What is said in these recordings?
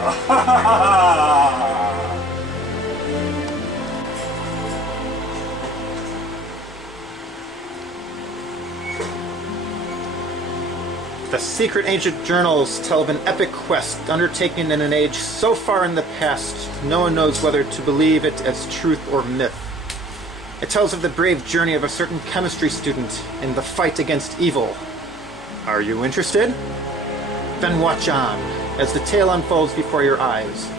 The secret ancient journals tell of an epic quest undertaken in an age so far in the past, no one knows whether to believe it as truth or myth. It tells of the brave journey of a certain chemistry student in the fight against evil. Are you interested? Then watch on, as the tale unfolds before your eyes.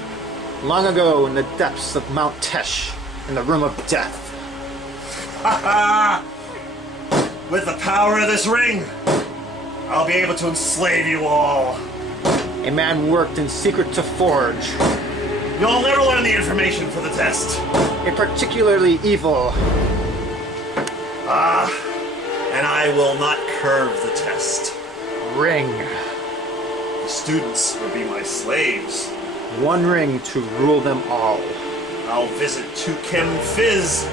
Long ago, in the depths of Mount Tesh, in the room of death. Ha ha! With the power of this ring, I'll be able to enslave you all. A man worked in secret to forge. You'll never learn the information for the test. A particularly evil. And I will not curve the test. Ring. The students will be my slaves. One ring to rule them all. I'll visit to Chem Fizz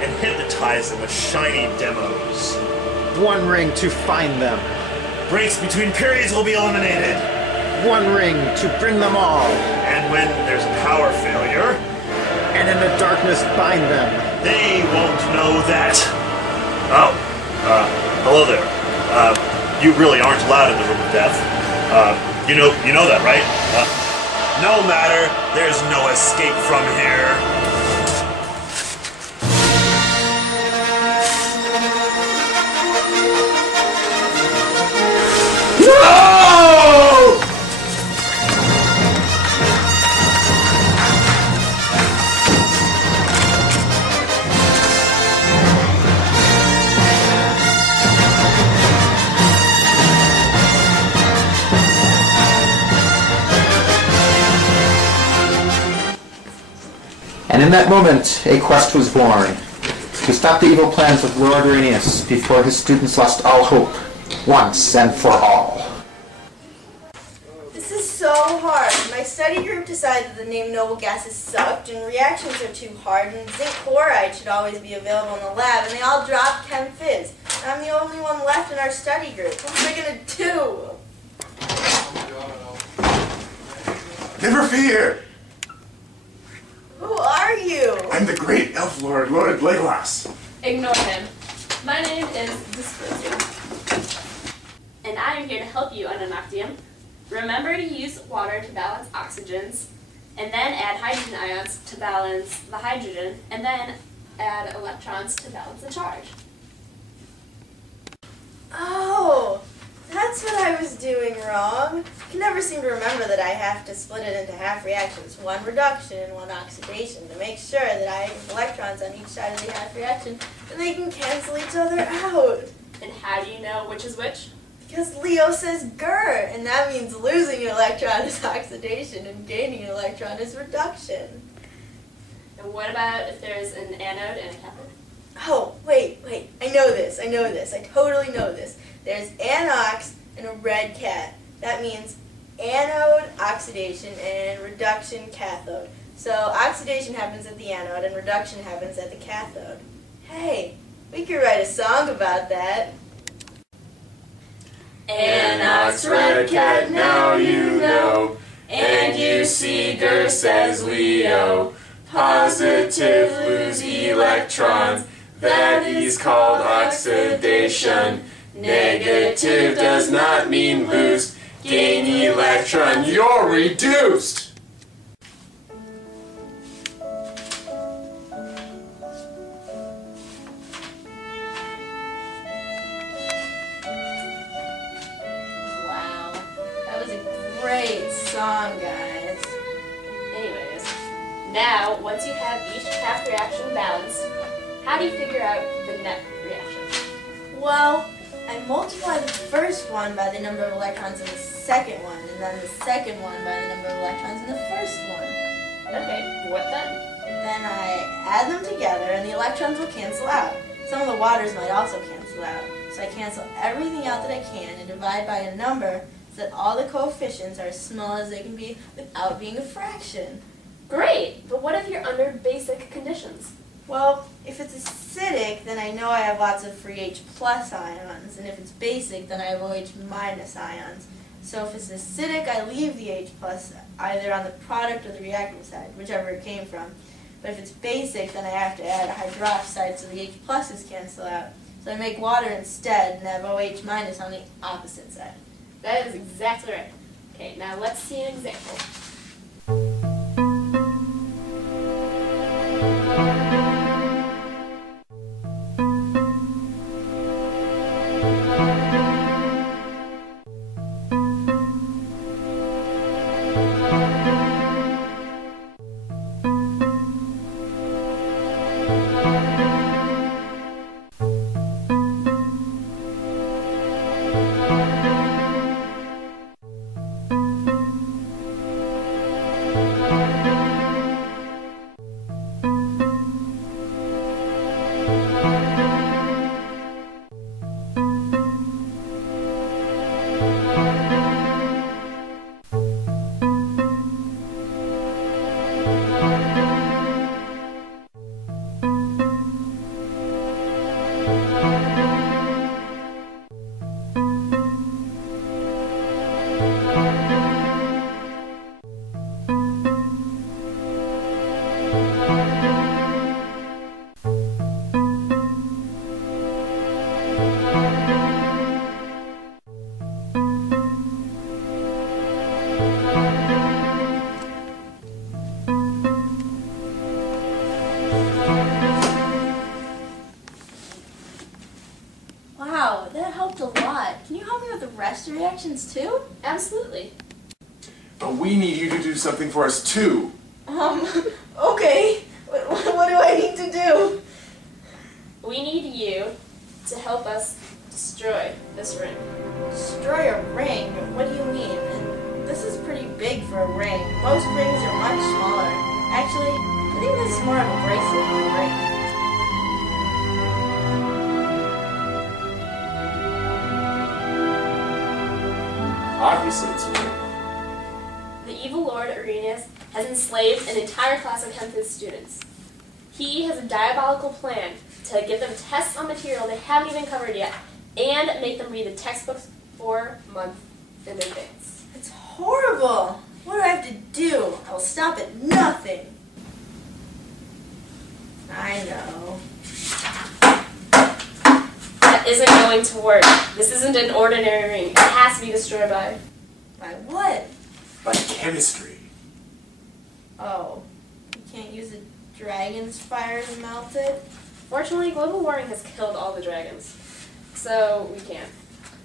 and hypnotize them with shiny demos. One ring to find them. Breaks between periods will be eliminated. One ring to bring them all. And when there's a power failure, and in the darkness bind them. They won't know that. Oh, hello there. You really aren't allowed in the room of death. You know that, right? No matter, there's no escape from here. And in that moment, a quest was born, to stop the evil plans of Lord Rainius before his students lost all hope, once and for all. This is so hard. My study group decided that the name noble gases sucked, and reactions are too hard, and zinc chloride should always be available in the lab, and they all dropped Chem Fizz. And I'm the only one left in our study group. What am I going to do? Never fear! Who are you? I'm the great elf lord, Lord Legolas. Ignore him. My name is Dysplasia, and I am here to help you, Unanoctium. Remember to use water to balance oxygens, and then add hydrogen ions to balance the hydrogen, and then add electrons to balance the charge. Oh, that's what I was doing wrong. I can never seem to remember that I have to split it into half reactions, one reduction and one oxidation, to make sure that I have electrons on each side of the half reaction, and they can cancel each other out. And how do you know which is which? Because Leo says grr, and that means losing an electron is oxidation and gaining an electron is reduction. And what about if there's an anode and a cathode? Oh, wait, I know this, I totally know this. There's anox and a red cat. That means anode, oxidation, and reduction, cathode. So oxidation happens at the anode and reduction happens at the cathode. Hey, we could write a song about that. Anox, red cat, now you know. And you see Gur says Leo. Positive lose electrons. That is called oxidation. Negative does not mean boost. Gain electron, you're reduced. Wow, that was a great song, guys. Anyways, now, once you have each half reaction balanced, how do you figure out the net reaction? Well, I multiply the first one by the number of electrons in the second one, and then the second one by the number of electrons in the first one. Okay, what then? Then I add them together, and the electrons will cancel out. Some of the waters might also cancel out. So I cancel everything out that I can and divide by a number so that all the coefficients are as small as they can be without being a fraction. Great, but what if you're under basic conditions? Well, if it's acidic, then I know I have lots of free H plus ions, and if it's basic, then I have OH minus ions. So if it's acidic, I leave the H plus either on the product or the reactant side, whichever it came from. But if it's basic, then I have to add a hydroxide so the H pluses cancel out. So I make water instead and have OH minus on the opposite side. That is exactly right. Okay, now let's see an example. Wow, that helped a lot. Can you help me with the rest of the reactions too? Absolutely. But we need you to do something for us too. Okay. What do I need to do? We need you to help us destroy this ring. Destroy a ring? What do you mean? This is pretty big for a ring. Most rings are much smaller. Actually, I think this is more of a bracelet than a ring. Obviously it's a ring. The evil Lord Arrhenius has enslaved an entire class of Hemp's students. He has a diabolical plan to give them tests on material they haven't even covered yet, and make them read the textbooks for months in advance. It's horrible. What do I have to do? I will stop at nothing. I know. That isn't going to work. This isn't an ordinary ring. It has to be destroyed by... By what? By chemistry. Oh, you can't use a dragon's fire to melt it? Fortunately, global warming has killed all the dragons, so we can't.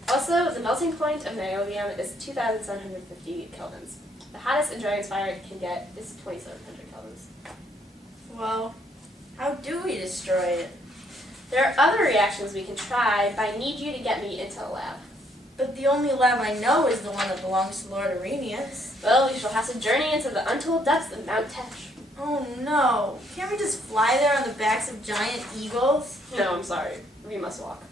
Also, the melting point of niobium is 2,750 kelvins. The hottest a dragon's fire can get is 2,700 kelvins. Well, how do we destroy it? There are other reactions we can try, but I need you to get me into a lab. But the only lab I know is the one that belongs to Lord Arrhenius. Well, we shall have to journey into the untold depths of Mount Tesh. Oh no. Can't we just fly there on the backs of giant eagles? No, I'm sorry. We must walk.